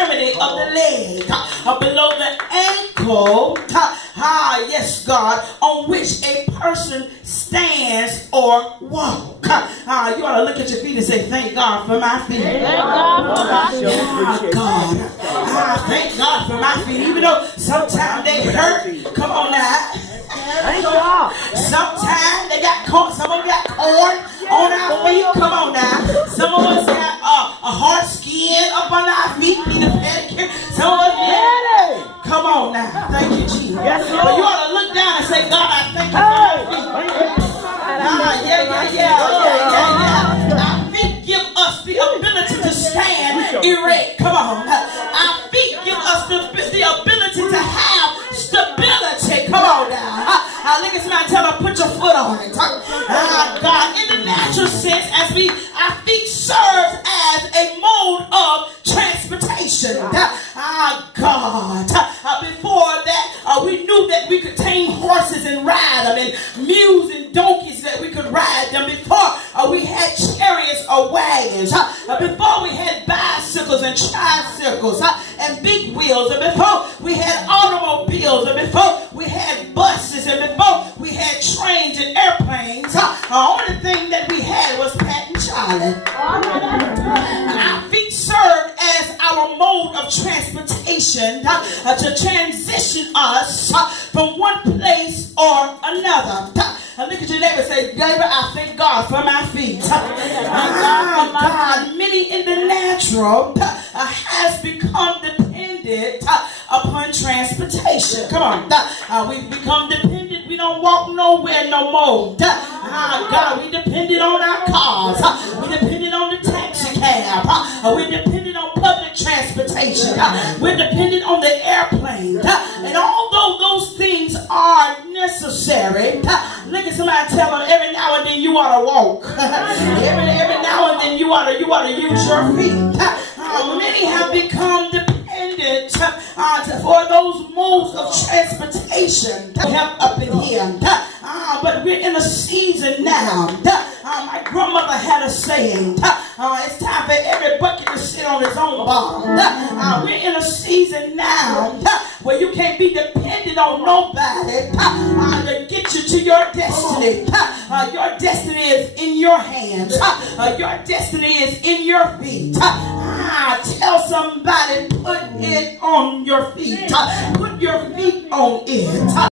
extremity of the leg, below the ankle, yes, God, on which a person stands or walk. You ought to look at your feet and say, thank God for my feet. Thank God for my feet. God. Thank God for my feet. Even though sometimes they hurt. Come on now. Sometimes they got caught. Some of them got corn on our feet. Come on now. Some of us got a hard skin up on our feet. Need a pedicure. Some of us come on now. Thank you, Jesus. Yes, but you ought to look down and say, God, I thank you for my feet. Our feet give us the ability to stand erect. Come on. Our feet give us the ability to have stability. Come on now. Look at somebody, tell them, put your foot on it. God, in the natural sense, our feet serve as a mode of transportation. God. Before that, we knew that we could tame horses and ride them, and mules and donkeys that we could ride them. Before we had chariots or wagons. Before we had bicycles and tricycles and big wheels. And before we had automobiles. And before we had buses. And before we had trains and airplanes. The only thing that we had was Pat and Charlie. Our feet served as our mode of transportation to transition us from one place or another. Look at your neighbor and say, neighbor, I thank God for my feet. God, many in the natural has become dependent upon transportation. Come on. We've become dependent. We don't walk nowhere no more. God, we depended on our cars. We depended on the taxi cab. We're dependent on public transportation. We're dependent on the airplane. And although those things are necessary, look at somebody, tell them, every now and then you ought to walk. every now and then you ought to use your feet. Many have become dependent for those modes of transportation to help up in here. But we're in a season now. My grandmother had a saying, it's time for every bucket to sit on its own bottom. We're in a season now where you can't be dependent on nobody to get you to your destiny. Your destiny is in your hands. Your destiny is in your feet. Tell somebody, put it on your feet. Put your feet on it.